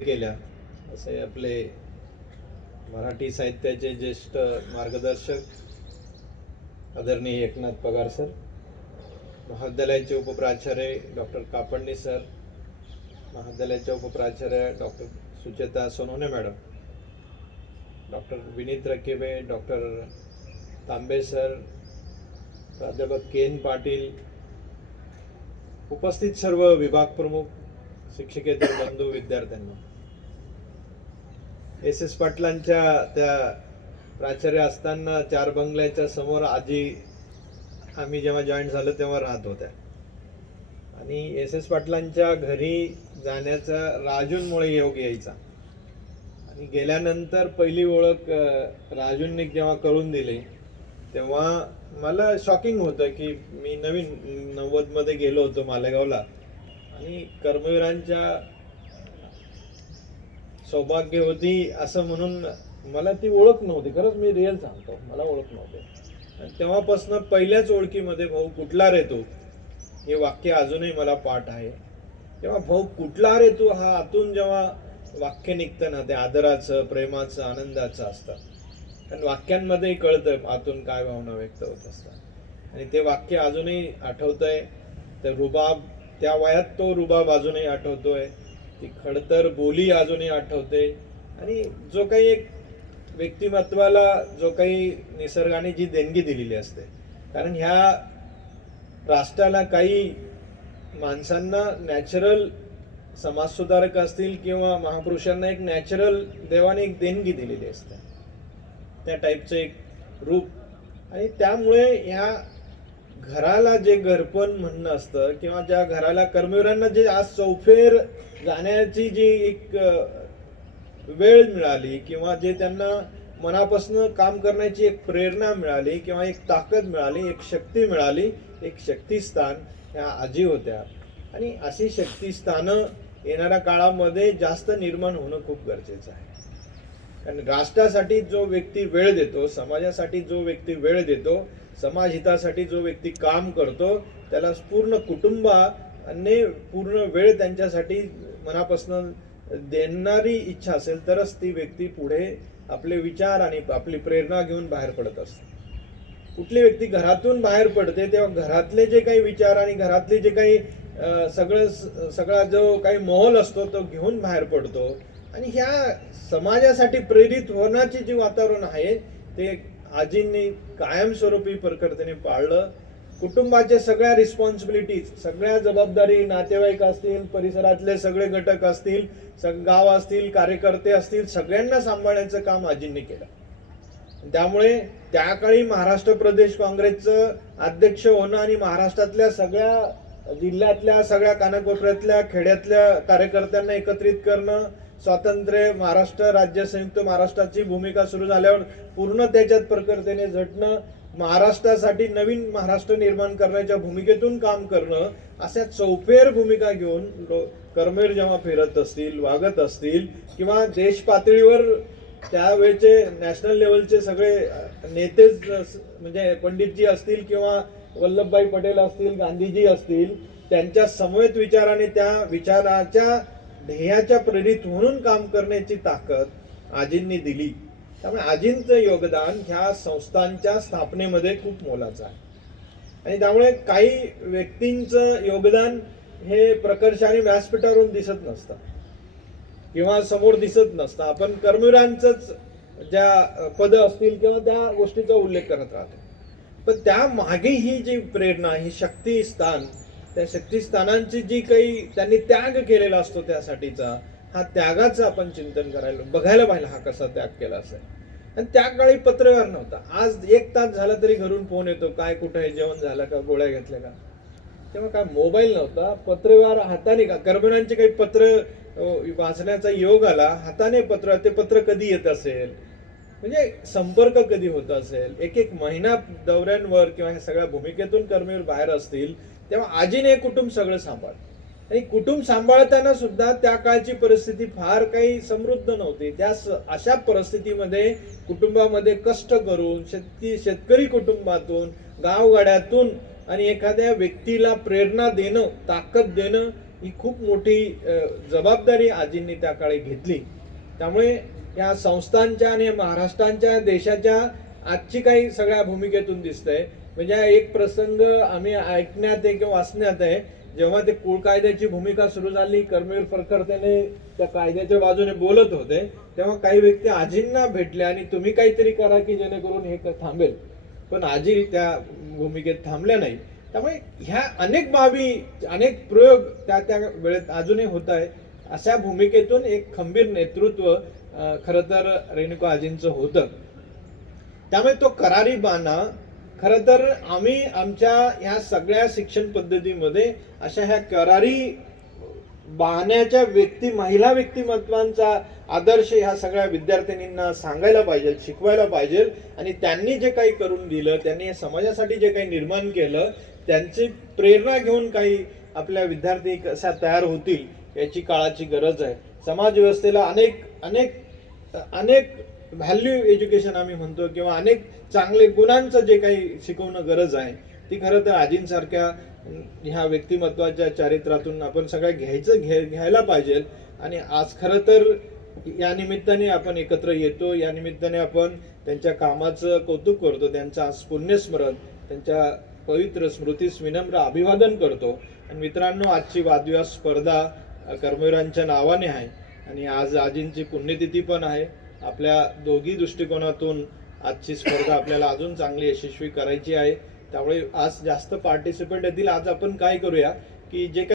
केल्या. असे आपले मराठी साहित्याचे ज्येष्ठ मार्गदर्शक आदरणीय एकनाथ पगार सर महाविद्यालयाचे उपप्राचार्य डॉक्टर कापडणी सर महाविद्यालयाच्या उपप्राचार्य doctor Sucheta Sonone madam doctor Vineet रकेबे doctor Tambe sir प्राध्यापक केन पाटील उपस्थित सर्व विभाग प्रमुख शिक्षकेतर बंधू विद्यार्थ्यांना. एस एस पाटलांच्या त्या प्राचार्य असताना चार बंगल्याच्या समोर आजी आम्ही जेव्हा जॉईन झालो तेव्हा राहत होत्या. आणि एस एस पाटलांच्या घरी जाण्याचा राजूंमुळे योग यायचा. आणि गेल्यानंतर पहिली ओळख राजूंनी जेव्हा करून दिली तेव्हा मला शॉकिंग होतं की मी नवीन नव्वदमध्ये गेलो होतो मालेगावला. आणि कर्मवीरांच्या सौभाग्यवती असं म्हणून मला ती ओळख नव्हती. खरंच मी रिअल सांगतो मला ओळख नव्हते. आणि तेव्हापासून पहिल्याच ओळखीमध्ये भाऊ कुठला रे तू? हे वाक्य अजूनही मला पाठ आहे. तेव्हा भाऊ कुठला रे तू? हा आतून जेव्हा वाक्य निघतं ना ते आदराचं प्रेमाचं आनंदाचं असतं. आणि वाक्यांमध्येही कळतं आतून काय भावना व्यक्त होत असतात. आणि ते वाक्य अजूनही आठवतंय. तर रुबाब त्या वयात तो रुबाब अजूनही आठवतोय. ती खडतर बोली अजूनही आठवते. आणि जो काही एक व्यक्तिमत्वाला जो काही निसर्गाने जी देणगी दिलेली असते. कारण ह्या राष्ट्राला काही माणसांना नॅचरल समाजसुधारक असतील किंवा महापुरुषांना एक नॅचरल देवाने एक देणगी दिलेली असते. त्या टाईपचं एक रूप. आणि त्यामुळे ह्या घराला जे घरपण म्हणणं असतं किंवा ज्या घराला कर्मवीरांना जे आज चौफेर जाण्याची जी एक वेळ मिळाली किंवा जे त्यांना मनापासून काम करण्याची एक प्रेरणा मिळाली किंवा एक ताकद मिळाली एक शक्ती मिळाली एक शक्तिस्थान ह्या आजी होत्या. आणि अशी शक्तिस्थानं येणाऱ्या काळामध्ये जास्त निर्माण होणं खूप गरजेचं आहे. कारण राष्ट्रासाठी जो व्यक्ती वेळ देतो समाजासाठी जो व्यक्ती वेळ देतो समाज हितासाठी जो व्यक्ती काम करतो त्याला पूर्ण कुटुंबाने पूर्ण वेळ त्यांच्यासाठी मनापासून देणारी इच्छा असेल तरच ती व्यक्ती पुढे आपले विचार आणि आपली प्रेरणा घेऊन बाहेर पडत असते. कुठली व्यक्ती घरातून बाहेर पडते तेव्हा घरातले जे काही विचार आणि घरातले जे काही सगळं सगळा जो काही माहोल असतो तो घेऊन बाहेर पडतो. आणि ह्या समाजासाठी प्रेरित होण्याचे जे वातावरण आहे ते आजींनी कायमस्वरूपी प्रकर्तीने पाळलं. कुटुंबाच्या सगळ्या रिस्पॉन्सिबिलिटीज सगळ्या जबाबदारी नातेवाईक असतील परिसरातले सगळे घटक असतील सग गाव असतील कार्यकर्ते असतील सगळ्यांना सांभाळण्याचं काम आजींनी केलं. त्यामुळे त्या काळी महाराष्ट्र प्रदेश काँग्रेसचं अध्यक्ष होणं आणि महाराष्ट्रातल्या सगळ्या जिल्ह्यातल्या सगळ्या कानाकोपऱ्यातल्या खेड्यातल्या कार्यकर्त्यांना एकत्रित करणं स्वातंत्र्य महाराष्ट्र राज्य संयुक्त महाराष्ट्राची भूमिका सुरू झाल्यावर पूर्ण त्याच्यात प्रखरतेने झटणं महाराष्ट्रासाठी नवीन महाराष्ट्र निर्माण करण्याच्या भूमिकेतून काम करणं अशा चौफेर भूमिका घेऊन लो- कर्मवीर जेव्हा फिरत असतील वागत असतील किंवा देश पातळीवर त्यावेळचे नॅशनल लेवलचे सगळे नेतेच नेते म्हणजे पंडितजी असतील किंवा वल्लभभाई पटेल असतील गांधीजी असतील त्यांच्या समवेत विचाराने त्या विचाराच्या ध्येयाच्या प्रेरित म्हणून काम करण्याची ताकद आजींनी दिली. त्यामुळे आजींचं योगदान ह्या संस्थांच्या स्थापनेमध्ये खूप मोलाचं आहे. आणि त्यामुळे काही व्यक्तींचं योगदान हे प्रकर्षाने व्यासपीठावरून दिसत नसतं. किंवा समोर दिसत नसतं. आपण कर्मवीरांचंच ज्या पद असतील किंवा त्या गोष्टीचा उल्लेख करत राहतो. पण त्या मागे ही जी प्रेरणा ही शक्तिस्थान त्या शक्तिस्थानांची जी काही त्यांनी त्याग केलेला असतो त्यासाठीचा हा त्यागाचं आपण चिंतन करायला बघायला पाहिजे हा कसा त्याग केला असेल. आणि त्या काळी पत्रव्यवहार नव्हता. आज एक तास झाला तरी घरून फोन येतो काय कुठं आहे जेवण झालं का गोळ्या घेतल्या का? तेव्हा काय मोबाईल नव्हता पत्रव्यवहार हाताने का कर्मणांचे काही पत्र वाचण्याचा योग आला हाताने पत्र ते पत्र कधी येत असेल? म्हणजे संपर्क कधी होत असेल? एक एक महिना दौऱ्यांवर किंवा ह्या सगळ्या भूमिकेतून कर्मवीर बाहेर असतील तेव्हा आजीने हे कुटुंब सगळं सांभाळ आणि कुटुंब सांभाळताना सुद्धा त्या काळची परिस्थिती फार काही समृद्ध नव्हती. त्या अशा परिस्थितीमध्ये कुटुंबामध्ये कष्ट करून शेतकी शेतकरी कुटुंबातून गावगाड्यातून आणि एखाद्या व्यक्तीला प्रेरणा देणं ताकद देणं ही खूप मोठी जबाबदारी आजींनी त्या काळी घेतली. त्यामुळे या संस्थांच्या आणि महाराष्ट्रांच्या देशाच्या आजची काही सगळ्या भूमिकेतून दिसतंय. म्हणजे एक प्रसंग आम्ही ऐकण्यात आहे किंवा वाचण्यात आहे. जेव्हा ते कुळ कायद्याची भूमिका सुरू झाली कर्मवीर फरकर्तेने त्या कायद्याच्या बाजूने बोलत होते तेव्हा काही व्यक्ती आजींना भेटले आणि तुम्ही काहीतरी करा की जेणेकरून हे थांबेल. पण आजी त्या भूमिकेत थांबल्या नाही त्यामुळे ह्या अनेक बाबी अनेक प्रयोग त्या त्या वेळेत अजूनही होत आहे अशा भूमिकेतून एक खंबीर नेतृत्व खरं तर रेणुका आजींचं होतं. त्यामुळे तो करारी बाणा खरं तर आम्ही आमच्या ह्या सगळ्या शिक्षण पद्धतीमध्ये अशा ह्या करारी बाण्याच्या व्यक्ती महिला व्यक्तिमत्वांचा आदर्श ह्या सगळ्या विद्यार्थिनींना सांगायला पाहिजे शिकवायला पाहिजे आणि त्यांनी जे काही करून दिलं त्यांनी समाजासाठी जे काही निर्माण केलं त्यांची प्रेरणा घेऊन काही आपल्या विद्यार्थी कशा तयार होतील याची काळाची गरज आहे. समाज व्यवस्थेला अनेक अनेक अनेक व्हॅल्यू एज्युकेशन आम्ही म्हणतो किंवा अनेक चांगले गुणांचं जे काही शिकवणं गरज आहे ती खरं तर आजींसारख्या ह्या व्यक्तिमत्वाच्या चारित्र्यातून आपण सगळं घ्यायचं घे घ्यायला पाहिजे. आणि आज खरं तर या निमित्ताने आपण एकत्र येतो या निमित्ताने आपण त्यांच्या कामाचं कौतुक करतो त्यांचं आज पुण्यस्मरण त्यांच्या पवित्र स्मृतीस विनम्र अभिवादन करतो. आणि मित्रांनो आजची वादविवाद स्पर्धा कर्मवीरांच्या नावाने आहे. आणि आज आजींची पुण्यतिथी पण आहे. आपल्या दोघी दृष्टिकोनातून आजची स्पर्धा आपल्याला अजून चांगली यशस्वी करायची आहे. त्यामुळे आज जास्त पार्टिसिपेट येतील. आज आपण काय करूया की जे काही